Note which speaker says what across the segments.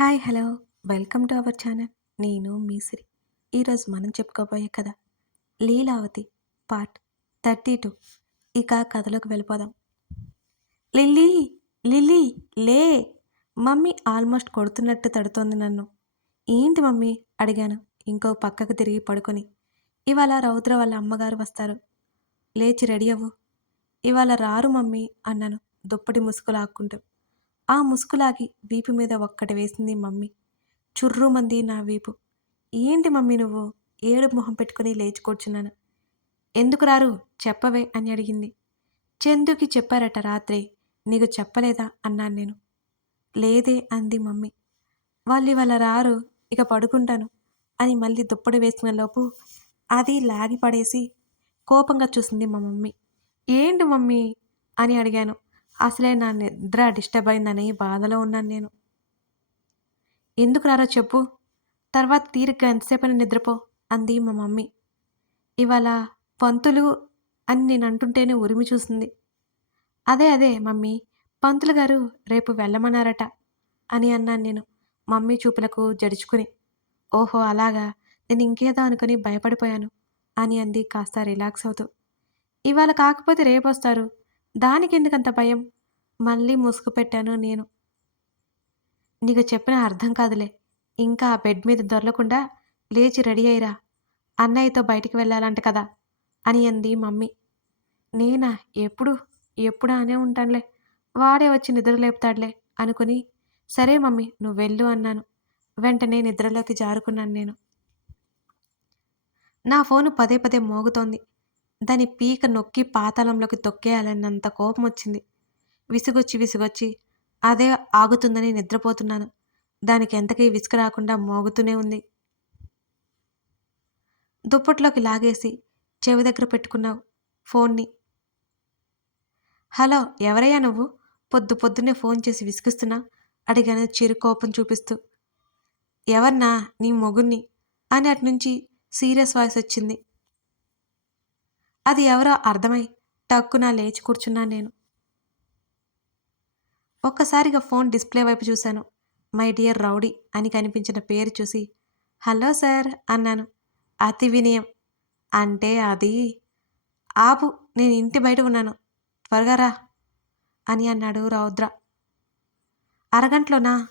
Speaker 1: Hi hello. Welcome to our channel. నేను మీసిరి. ఈరోజు మనం చెప్పుకోబోయే కథ లీలావతి పార్ట్ థర్టీ టూ. ఇక కథలోకి వెళ్ళిపోదాం. లిల్లీ లిల్లీ లే! మమ్మీ ఆల్మోస్ట్ కొడుతున్నట్టు తడుతోంది నన్ను. ఏంటి మమ్మీ? అడిగాను. ఇంకో పక్కకు తిరిగి పడుకొని. ఇవాళ రౌద్ర వాళ్ళ అమ్మగారు వస్తారు. లేచి రెడీ అవ్వు. ఇవాళ రారు మమ్మీ అన్నాను దుప్పటి ముసుగు లాక్కుంటూ ఆ ముసుగులాగి వీపు మీద ఒక్కటి వేసింది మమ్మీ. చుర్రుమంది నా వీపు. ఏంటి మమ్మీ నువ్వు? ఏడు మొహం పెట్టుకుని లేచి కూర్చున్నాను. ఎందుకు రారు? చెప్పవే అని అడిగింది. చందుకి చెప్పారట రాత్రి. నీకు చెప్పలేదా? అన్నాను నేను. లేదే అంది మమ్మీ. వాళ్ళు ఇవాళ రారు ఇక పడుకుంటాను అని మళ్ళీ దుప్పటి వేసిన లోపు అది లాగి పడేసి కోపంగా చూసింది మా మమ్మీ. ఏంటి మమ్మీ? అని అడిగాను. అసలే నా నిద్ర డిస్టర్బ్ అయిందని బాధలో ఉన్నాను నేను. ఎందుకు రారో చెప్పు. తర్వాత తీరిగ్గా ఎంతసేపని నిద్రపో అంది మా మమ్మీ. ఇవాళ పంతులు అని నేను అంటుంటేనే ఉరిమి చూసింది. అదే అదే మమ్మీ పంతులు గారు రేపు వెళ్ళమన్నారట అని అన్నాను నేను మమ్మీ చూపులకు జడుచుకుని. ఓహో అలాగా? నేను ఇంకేదో అనుకుని భయపడిపోయాను అని అంది కాస్త రిలాక్స్ అవుతూ. ఇవాళ కాకపోతే రేపు వస్తారు దానికి ఎందుకంత భయం? మళ్ళీ ముసుగు పెట్టాను నేను. నీకు చెప్పిన అర్థం కాదులే. ఇంకా ఆ బెడ్ మీద దొరలకుండా లేచి రెడీ అయ్యిరా. అన్నయ్యతో బయటికి వెళ్ళాలంట కదా అని అంది మమ్మీ. నేనా? ఎప్పుడు? ఎప్పుడు అనే ఉంటానులే. వాడే వచ్చి నిద్ర లేపుతాడులే అనుకుని సరే మమ్మీ నువ్వు వెళ్ళు అన్నాను. వెంటనే నిద్రలోకి జారుకున్నాను నేను. నా ఫోను పదే పదే మోగుతోంది. దాని పీక నొక్కి పాతాళంలోకి తొక్కేయాలన్నంత కోపం వచ్చింది విసుగొచ్చి విసుగొచ్చి అదే ఆగుతుందని నిద్రపోతున్నాను. దానికి ఎంతకీ విసుగు రాకుండా మోగుతూనే ఉంది. దుప్పట్లోకి లాగేసి చెవి దగ్గర పెట్టుకున్నావు ఫోన్ని. హలో ఎవరయ్యా నువ్వు? పొద్దు పొద్దున్నే ఫోన్ చేసి విసిగిస్తున్నా అడిగాను చిరు కోపం చూపిస్తూ. ఎవర్నా? నీ మొగుణ్ణి? అని అటు నుంచి సీరియస్ వాయిస్ వచ్చింది. అది ఎవరో అర్థమై టక్కున లేచి కూర్చున్నాను నేను. ఒక్కసారిగా ఫోన్ డిస్ప్లే వైపు చూశాను. మై డియర్ రౌడీ అని కనిపించిన పేరు చూసి హలో సార్ అన్నాను. అతి వినయం. అంటే అది? ఆపు నేను ఇంటి బయట ఉన్నాను. త్వరగా రా అని అన్నాడు రౌద్ర. అరగంటలోనా?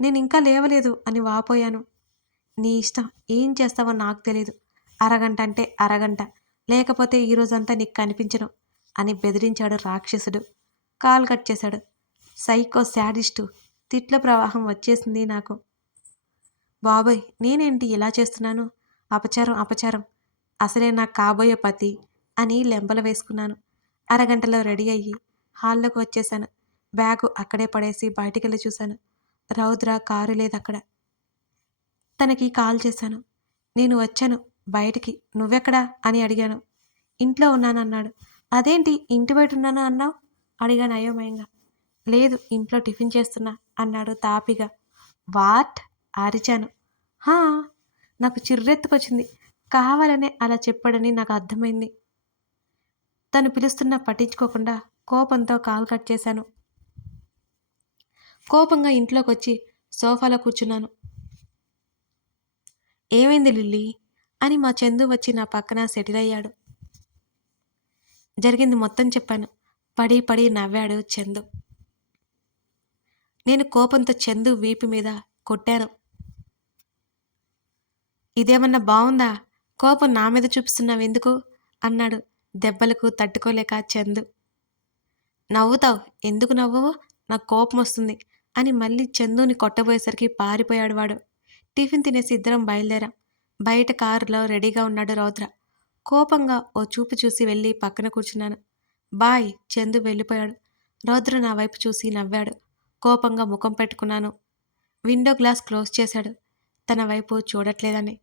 Speaker 1: నేను ఇంకా లేవలేదు అని వాపోయాను. నీ ఇష్టం. ఏం చేస్తావో నాకు తెలియదు అరగంట అంటే అరగంట. లేకపోతే ఈరోజంతా నీకు కనిపించను అని బెదిరించాడు రాక్షసుడు. కాల్ కట్ చేశాడు. Psycho sadist. తిట్ల ప్రవాహం వచ్చేసింది నాకు. బాబోయ్ నేనేంటి ఇలా చేస్తున్నాను? అపచారం అపచారం. అసలే నాకు కాబోయే పతి అని లెంపలు వేసుకున్నాను. అరగంటలో రెడీ అయ్యి హాల్లోకి వచ్చేసాను బ్యాగు అక్కడే పడేసి బయటికి వెళ్ళి చూశాను. రౌద్ర కారు లేదు అక్కడ తనకి కాల్ చేశాను. నేను వచ్చాను. బయటికి. నువ్వెక్కడా? అని అడిగాను. ఇంట్లో ఉన్నానన్నాడు. అదేంటి? ఇంటి బయట ఉన్నాను? అన్నావు? అడిగాను అయోమయంగా లేదు ఇంట్లో టిఫిన్ చేస్తున్నా అన్నాడు తాపిగా. వాట్? అరిచాను. హా నాకు చిర్రెత్తుకొచ్చింది. కావాలనే అలా చెప్పాడని నాకు అర్థమైంది. తను పిలుస్తున్నా పట్టించుకోకుండా కోపంతో కాల్ కట్ చేశాను. కోపంగా ఇంట్లోకి వచ్చి సోఫాలో కూర్చున్నాను. ఏమైంది లిల్లీ? అని మా చందు వచ్చి నా పక్కన సెటిల్ అయ్యాడు. జరిగింది మొత్తం చెప్పాను. పడి పడి నవ్వాడు చందు. నేను కోపంతో చందు వీపు మీద కొట్టాను. ఇదేమన్నా బాగుందా కోపం నా మీద చూపిస్తున్నావు ఎందుకు? అన్నాడు దెబ్బలకు తట్టుకోలేక చందు. నవ్వుతావు? ఎందుకు నవ్వవు నాకు కోపం వస్తుంది అని మళ్ళీ చందుని కొట్టబోయేసరికి పారిపోయాడు వాడు. టిఫిన్ తినేసి ఇద్దరం బయలుదేరాం. బయట కారులో రెడీగా ఉన్నాడు రౌద్ర. కోపంగా ఓ చూపు చూసి వెళ్ళి పక్కన కూర్చున్నాను. బాయ్ చందు వెళ్ళిపోయాడు. రౌద్ర నా వైపు చూసి నవ్వాడు. కోపంగా ముఖం పెట్టుకున్నాను. విండో గ్లాస్ క్లోజ్ చేశాడు. తన వైపు చూడట్లేదని.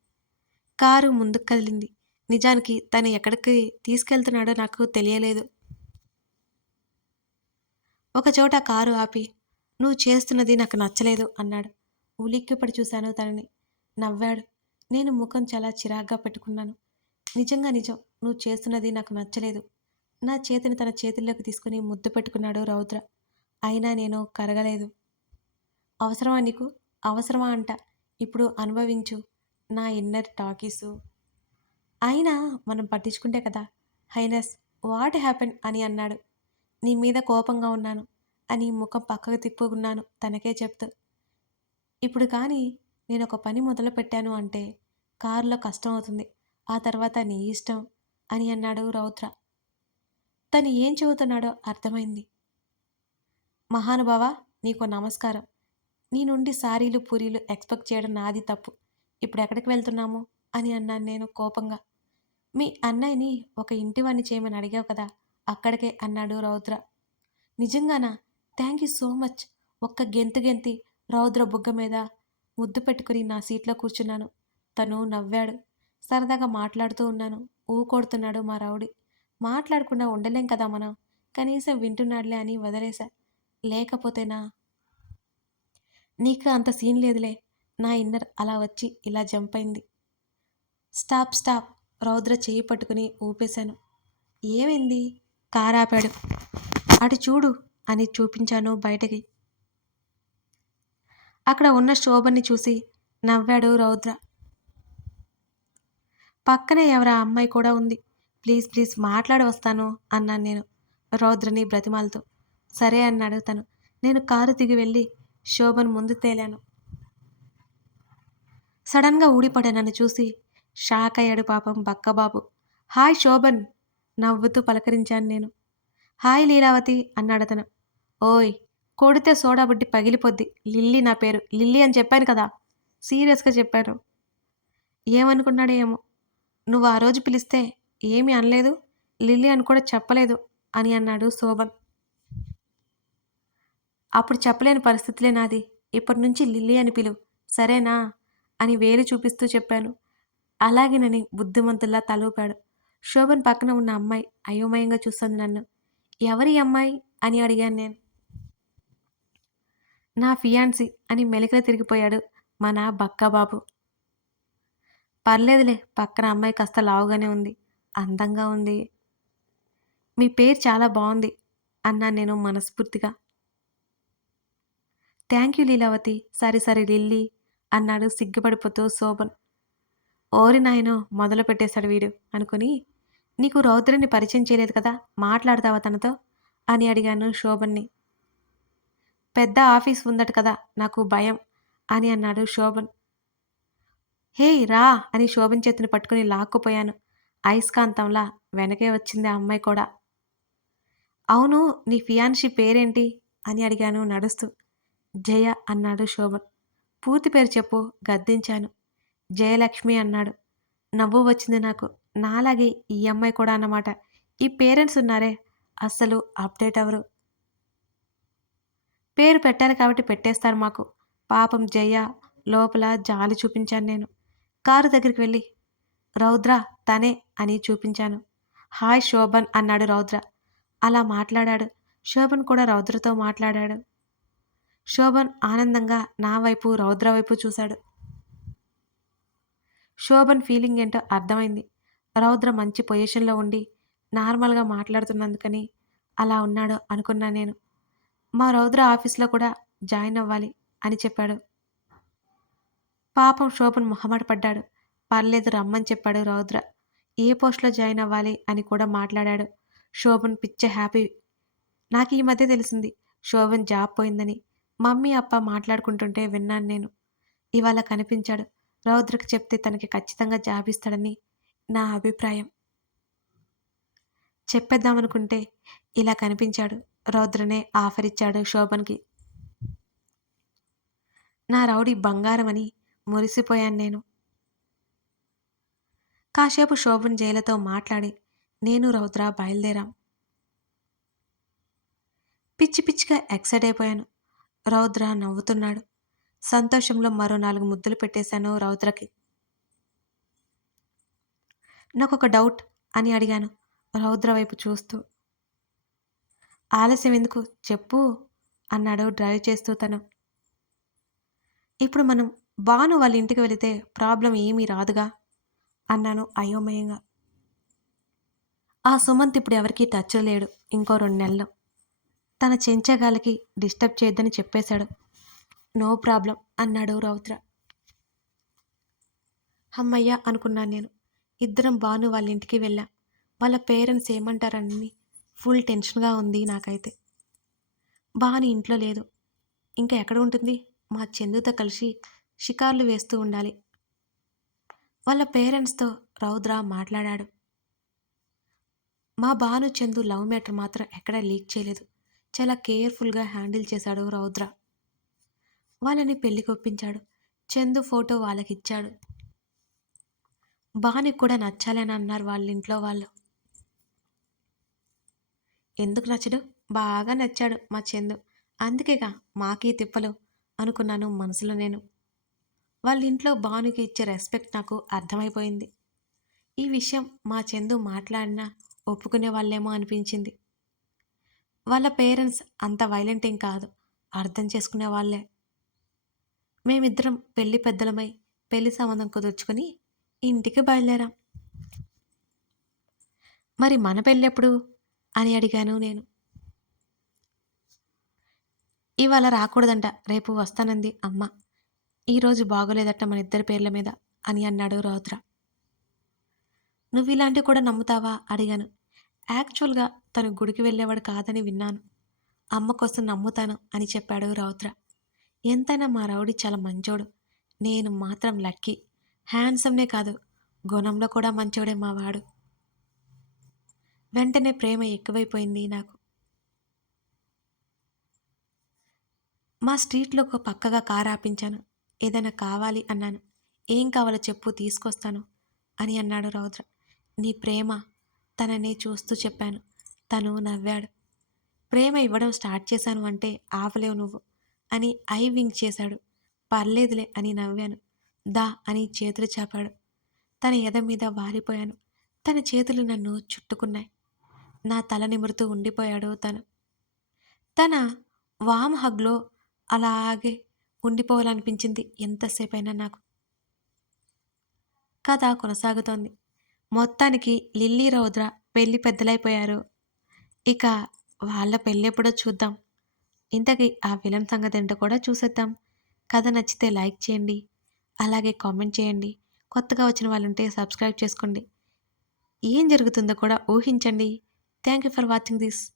Speaker 1: కారు ముందుకు కదిలింది. నిజానికి తను ఎక్కడికి తీసుకెళ్తున్నాడో నాకు తెలియలేదు. ఒకచోట కారు ఆపి నువ్వు చేస్తున్నది నాకు నచ్చలేదు అన్నాడు. ఉలిక్కిపడి చూశాను తనని. నవ్వాడు. నేను ముఖం చాలా చిరాగ్గా పెట్టుకున్నాను. నిజంగా నిజం. నువ్వు చేస్తున్నది నాకు నచ్చలేదు. నా చేతిని తన చేతుల్లోకి తీసుకుని ముద్దు పెట్టుకున్నాడు రౌద్ర. అయినా నేను కరగలేదు. అవసరమా నీకు? అవసరమా అంట. ఇప్పుడు అనుభవించు. నా ఇన్నర్ టాకీసు. అయినా మనం పట్టించుకుంటే కదా? హైనస్ వాట్ హ్యాపెన్ అని అన్నాడు. నీ మీద కోపంగా ఉన్నాను. అని ముఖం పక్కకు తిప్పుకున్నాను తనకే చెప్తూ. ఇప్పుడు కానీ నేను ఒక పని మొదలు పెట్టాను అంటే కారులో కష్టం అవుతుంది. ఆ తర్వాత నీ ఇష్టం అని అన్నాడు రౌద్ర. తను ఏం చెబుతున్నాడో అర్థమైంది. మహానుభావ నీకు నమస్కారం. నీ నుండి సారీలు పూరీలు ఎక్స్పెక్ట్ చేయడం నాది తప్పు. ఇప్పుడు ఎక్కడికి వెళ్తున్నాము? అని అన్నాను నేను కోపంగా. మీ అన్నయ్యని ఒక ఇంటి వాణ్ణి చేయమని అడిగావు కదా అక్కడికే అన్నాడు రౌద్ర. నిజంగానా? Thank you so much. ఒక్క గెంతు గెంతి రౌద్ర బుగ్గ మీద ముద్దు పెట్టుకుని నా సీట్లో కూర్చున్నాను. తను నవ్వాడు. సరదాగా మాట్లాడుతూ ఉన్నాను. ఊకొడుతున్నాడు మా రౌడి. మాట్లాడకుండా ఉండలేం కదా మనం. కనీసం వింటున్నాడులే అని వదిలేశా. లేకపోతేనా? నీకు అంత సీన్ లేదులే. నా ఇన్నర్ అలా వచ్చి ఇలా జంప్ అయింది. Stop stop. రౌద్ర చేయి పట్టుకుని ఊపేశాను. ఏమైంది? కారాపాడు. అటు చూడు అని చూపించాను బయటకి. అక్కడ ఉన్న శోభని చూసి నవ్వాడు రౌద్ర. పక్కనే ఎవరా అమ్మాయి కూడా ఉంది. ప్లీజ్ ప్లీజ్ మాట్లాడి వస్తాను అన్నాను నేను రౌద్రని బ్రతిమాలతో. సరే అన్నాడు తను నేను కారు దిగి వెళ్ళి శోభన్ ముందు తేలాను. సడన్గా ఊడిపడే నన్ను చూసి షాక్ అయ్యాడు పాపం బక్కబాబు. హాయ్ శోభన్ నవ్వుతూ పలకరించాను నేను. హాయ్ లీలావతి అన్నాడు అతను ఓయ్ కొడితే సోడా బుడ్డి పగిలిపోద్ది. లిల్లీ నా పేరు. లిల్లీ అని చెప్పాను కదా. సీరియస్గా చెప్పాను ఏమనుకున్నాడేమో. ఏమో నువ్వు ఆ రోజు పిలిస్తే ఏమీ అనలేదు. లిల్లీ అని కూడా చెప్పలేదు అని అన్నాడు శోభన్. అప్పుడు చెప్పలేని పరిస్థితులే నాది. ఇప్పటి నుంచి లిల్లీ అని పిలువు. సరేనా? అని వేలు చూపిస్తూ చెప్పాను. అలాగేనని బుద్ధిమంతుల్లా తలూపాడు. శోభన్ పక్కన ఉన్న అమ్మాయి అయోమయంగా చూస్తుంది నన్ను. ఎవరి అమ్మాయి? అని అడిగాను నేను. నా ఫియాన్సీ అని మెలికలు తిరిగిపోయాడు మన బక్కబాబు. పర్లేదులే పక్కన అమ్మాయి కాస్త లావుగానే ఉంది. అందంగా ఉంది. మీ పేరు చాలా బాగుంది అన్నాను నేను మనస్ఫూర్తిగా. Thank you Leelavathi. సరే సరే లిల్లీ అన్నాడు సిగ్గుపడిపోతూ శోభన్. ఓరి నాయనో మొదలు పెట్టేశాడు వీడు అనుకుని. నీకు రౌద్రని పరిచయం చేయలేదు కదా మాట్లాడతావా తనతో? అని అడిగాను శోభన్ని. పెద్ద ఆఫీస్ ఉందట కదా నాకు భయం అని అన్నాడు శోభన్. హే రా అని శోభన్ చేతిని పట్టుకుని లాక్కుపోయాను. అయస్కాంతంలా వెనకే వచ్చింది ఆ అమ్మాయి కూడా. అవును నీ ఫియాన్షి పేరేంటి? అని అడిగాను నడుస్తూ. జయ అన్నాడు శోభన్. పూర్తి పేరు చెప్పు గద్దించాను. జయలక్ష్మి అన్నాడు. నవ్వు వచ్చింది నాకు. నాలాగే ఈ అమ్మాయి కూడా అన్నమాట. ఈ పేరెంట్స్ ఉన్నారే? అస్సలు అప్డేట్ అవరు పేరు పెట్టారు కాబట్టి పెట్టేస్తారు మాకు. పాపం జయ లోపల జాలి చూపించాను నేను. కారు దగ్గరికి వెళ్ళి రౌద్ర తనే అని చూపించాను. హాయ్ శోభన్ అన్నాడు రౌద్ర. అలా మాట్లాడాడు. శోభన్ కూడా రౌద్రతో మాట్లాడాడు. శోభన్ ఆనందంగా నా వైపు రౌద్ర వైపు చూశాడు. శోభన్ ఫీలింగ్ ఏంటో అర్థమైంది. రౌద్ర మంచి పొజిషన్లో ఉండి నార్మల్గా మాట్లాడుతున్నందుకని అలా ఉన్నాడు అనుకున్నా నేను. మా రౌద్ర ఆఫీస్లో కూడా జాయిన్ అవ్వాలి అని చెప్పాడు. పాపం శోభన్ మొహమాట పడ్డాడు. పర్లేదు రమ్మని చెప్పాడు రౌద్ర. ఏ పోస్ట్లో జాయిన్ అవ్వాలి అని కూడా మాట్లాడాడు. శోభన్ పిచ్చ హ్యాపీ. నాకు ఈ మధ్య తెలిసింది శోభన్ జాబ్ పోయిందని. మమ్మీ అప్ప మాట్లాడుకుంటుంటే విన్నాను నేను. ఇవాళ కనిపించాడు. రౌద్రకి చెప్తే తనకి ఖచ్చితంగా జాబ్ ఇస్తాడని నా అభిప్రాయం. చెప్పేద్దామనుకుంటే ఇలా కనిపించాడు. రౌద్రనే ఆఫర్ ఇచ్చాడు శోభన్కి. నా రౌడీ బంగారం అని మురిసిపోయాను నేను. కాసేపు శోభన్ జైలతో మాట్లాడి నేను రౌద్ర బయలుదేరాం. పిచ్చి పిచ్చిగా ఎక్సైట్ అయిపోయాను. రౌద్ర నవ్వుతున్నాడు. సంతోషంలో మరో నాలుగు ముద్దులు పెట్టేశాను రౌద్రకి. నాకొక డౌట్ అని అడిగాను రౌద్ర వైపు చూస్తూ. ఆలస్యం ఎందుకు? చెప్పు అన్నాడు డ్రైవ్ చేస్తూ తను. ఇప్పుడు మనం బాను వాళ్ళ ఇంటికి వెళితే ప్రాబ్లం ఏమీ రాదుగా? అన్నాను అయోమయంగా. ఆ సుమంత్ ఇప్పుడు ఎవరికీ టచ్ లేడు. ఇంకో రెండు నెలలు. తన చెంచగాలకి డిస్టర్బ్ చేయొద్దని చెప్పేశాడు. నో ప్రాబ్లం అన్నాడు రౌద్ర. అమ్మయ్య అనుకున్నాను నేను. ఇద్దరం బాను వాళ్ళ ఇంటికి వెళ్ళాం. వాళ్ళ పేరెంట్స్ ఏమంటారని ఫుల్ టెన్షన్గా ఉంది నాకైతే. బాను ఇంట్లో లేదు. ఇంకా ఎక్కడ ఉంటుంది? మా చందుతో కలిసి షికార్లు వేస్తూ ఉండాలి. వాళ్ళ పేరెంట్స్తో రౌద్ర మాట్లాడాడు. మా బాను చందు లవ్ మ్యాటర్ మాత్రం ఎక్కడా లీక్ చేయలేదు. చాలా కేర్ఫుల్గా హ్యాండిల్ చేశాడు రౌద్ర. వాళ్ళని పెళ్ళి కొప్పించాడు. చందు ఫోటో వాళ్ళకిచ్చాడు. బానికి కూడా నచ్చాలని అన్నారు వాళ్ళ ఇంట్లో వాళ్ళు. ఎందుకు నచ్చడు? బాగా నచ్చాడు మా చందు. అందుకేగా మాకీ తిప్పలు అనుకున్నాను మనసులో నేను. వాళ్ళ ఇంట్లో బానుకి ఇచ్చే రెస్పెక్ట్ నాకు అర్థమైపోయింది. ఈ విషయం మా చందు మాట్లాడినా ఒప్పుకునే వాళ్ళేమో అనిపించింది. వాళ్ళ పేరెంట్స్ అంత వైలెంట్ ఏం కాదు అర్థం చేసుకునే వాళ్ళే. మేమిద్దరం పెళ్ళి పెద్దలమై పెళ్ళి సంబంధం కుదుర్చుకుని ఇంటికి బయలుదేరాం. మరి మన పెళ్ళెప్పుడు అని అడిగాను నేను. ఇవాళ రాకూడదంట రేపు వస్తానంది అమ్మ. ఈరోజు బాగోలేదట మన ఇద్దరి పేర్ల మీద అని అన్నాడు రౌద్ర. నువ్వు ఇలాంటివి కూడా నమ్ముతావా? అడిగాను. యాక్చువల్గా తను గుడికి వెళ్ళేవాడు కాదని విన్నాను. అమ్మ కోసం నమ్ముతాను అని చెప్పాడు రౌద్ర. ఎంతైనా మా రౌడి చాలా మంచోడు. నేను మాత్రం లక్కీ. హ్యాండ్సమ్నే కాదు గుణంలో కూడా మంచోడే మా వాడు. వెంటనే ప్రేమ ఎక్కువైపోయింది నాకు. మా స్ట్రీట్లో ఒక పక్కగా కారు ఆపించాను. ఏదైనా కావాలి అన్నాను. ఏం కావాలో చెప్పు తీసుకొస్తాను అని అన్నాడు రౌద్ర. నీ ప్రేమ తననే చూస్తూ చెప్పాను. తను నవ్వాడు. ప్రేమ ఇవ్వడం స్టార్ట్ చేశాను అంటే ఆపలేవు నువ్వు అని ఐ వింగ్ చేశాడు. పర్లేదులే అని నవ్వాను. దా అని చేతులు చాపాడు. తన ఎద మీద వారిపోయాను తన చేతులు నన్ను చుట్టుకున్నాయి. నా తల నిమురుతూ ఉండిపోయాడు తను. తన వామ్ హగ్లో అలాగే ఉండిపోవాలనిపించింది. ఎంతసేపైనా నాకు కథ కొనసాగుతోంది. మొత్తానికి లిల్లీ రౌద్ర పెళ్ళి పెద్దలైపోయారు. ఇక వాళ్ళ పెళ్ళెప్పుడో చూద్దాం. ఇంతకీ ఆ విలన్ సంగతి ఏంటో కూడా చూసేద్దాం. కథ నచ్చితే లైక్ చేయండి. అలాగే కామెంట్ చేయండి. కొత్తగా వచ్చిన వాళ్ళు ఉంటే సబ్స్క్రైబ్ చేసుకోండి. ఏం జరుగుతుందో కూడా ఊహించండి. Thank you for watching this.